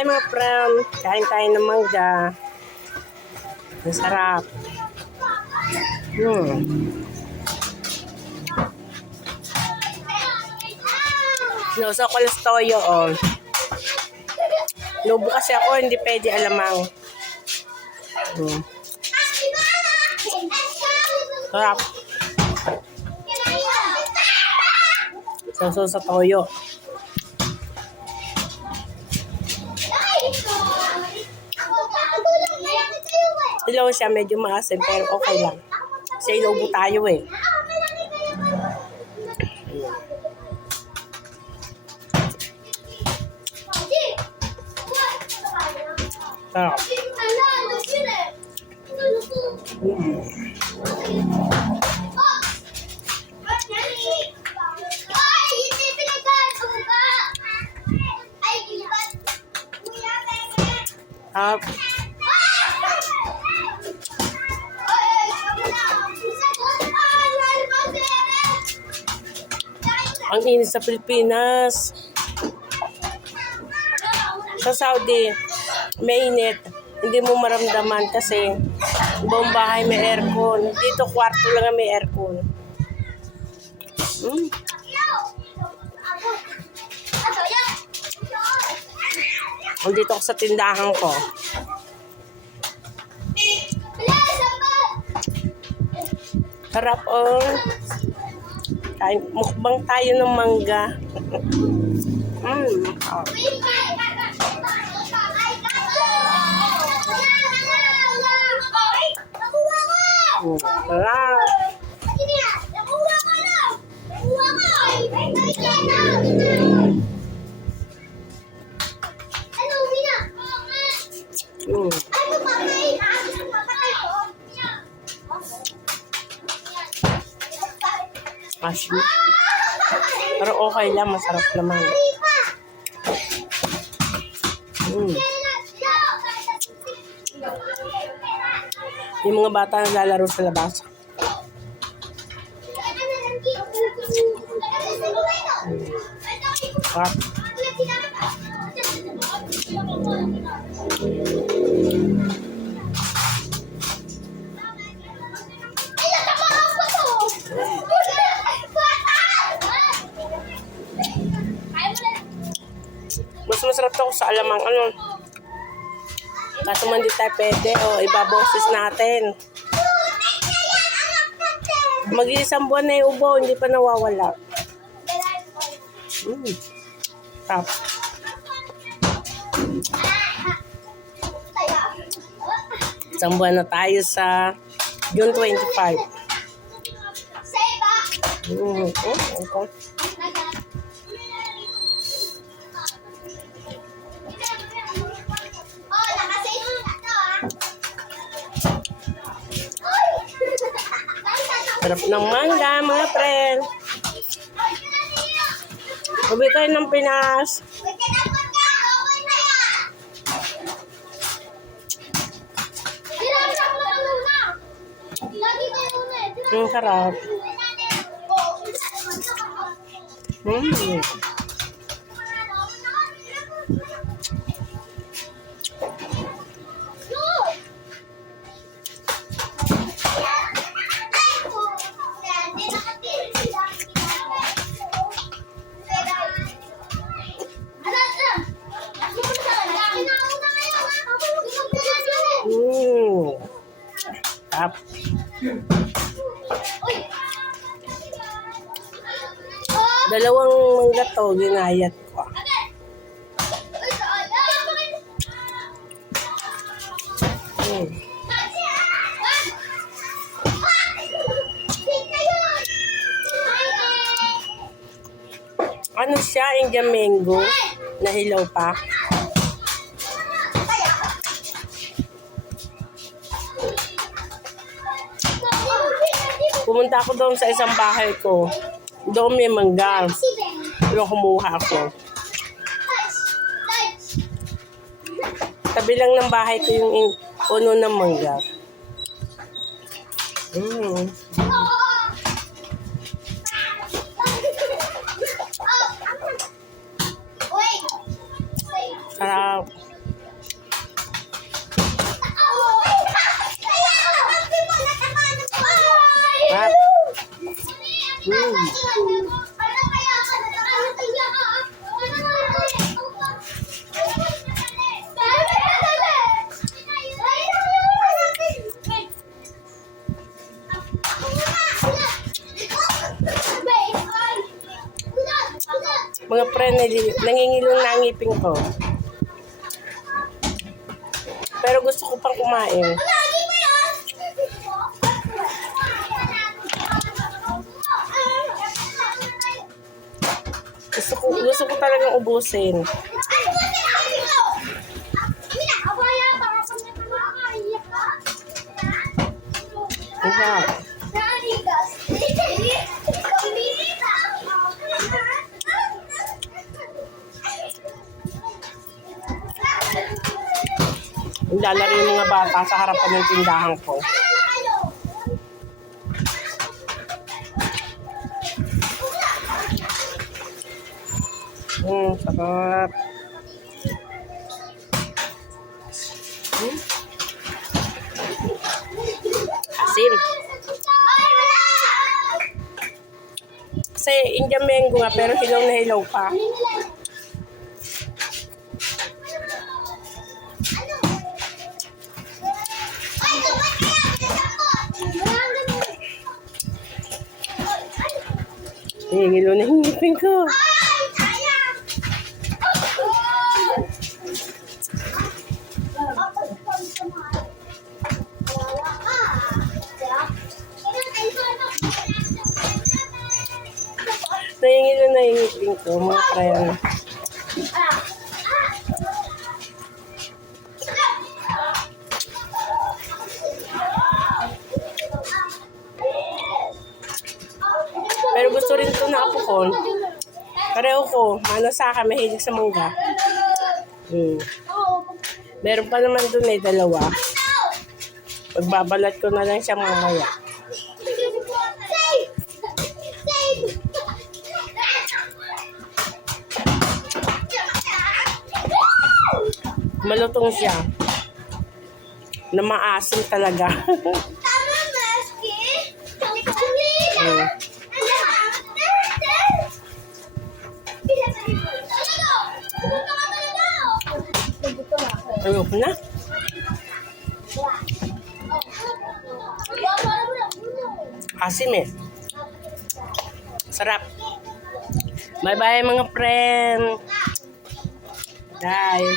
Ay mga friend, kain tayo ng mangga. Ang sarap. Sinuso ko lang toyo, oh. Nubo kasi ako, hindi pwede alamang. Sarap. Sinuso sa toyo. Ilaw siya, medyo maasim, pero okay lang. Kasi inubo tayo eh. Sarap. Sarap. Ang init sa Pilipinas. Sa Saudi, mainit. Hindi mo maramdaman kasi buong bahay may aircon. Dito, kwarto lang may aircon. Dito ako sa tindahan ko. Sarap, oh. Mukbang tayo ng mangga. Oh. Sarap. Asin. Pero okay lang, masarap naman. Yung mga bata naglalaro sa labas. Sarap. Mas masarap to sa alamang ano. Kaso man di tayo pwede o ibaboses natin. Mag-iisang buwan na yung ubo, hindi pa nawawala. Sarap. Isang buwan na tayo sa June 25. Okay. Sarap ng mangga, mga friend. Ubi kayo ng Pinas. Sarap. Sarap. Dalawang mangga to, ginayat ko. Ano siya, Indian mango, nahilaw pa. Pumunta ako doon sa isang bahay ko. Doon may mangga. Pero kumuha ako. Tabi lang ng bahay ko yung puno ng mangga. Sarap. Mga friend, nangingilong na ang ngipin ko. Pero gusto ko pang kumain. Gusto ko talagang ubusin. Wow. Lalaro yung mga bata sa harapan ng tindahan ko. Sarap. Asin. Kasi Indian mango nga, pero hilaw na hilaw pa. Hingilo na hingipin ko. Nahingilo na hingipin ko, mga prayan. Pero gusto rin ito na apo ko. Pareho ko, sa akin, mahilig sa mangga. Meron pa naman dun dalawa. Pagbabalat ko na lang siya mamaya. Malutong siya. Na maasim talaga. Ayoko na. Asim eh. Sarap. Bye-bye mga friend. Bye.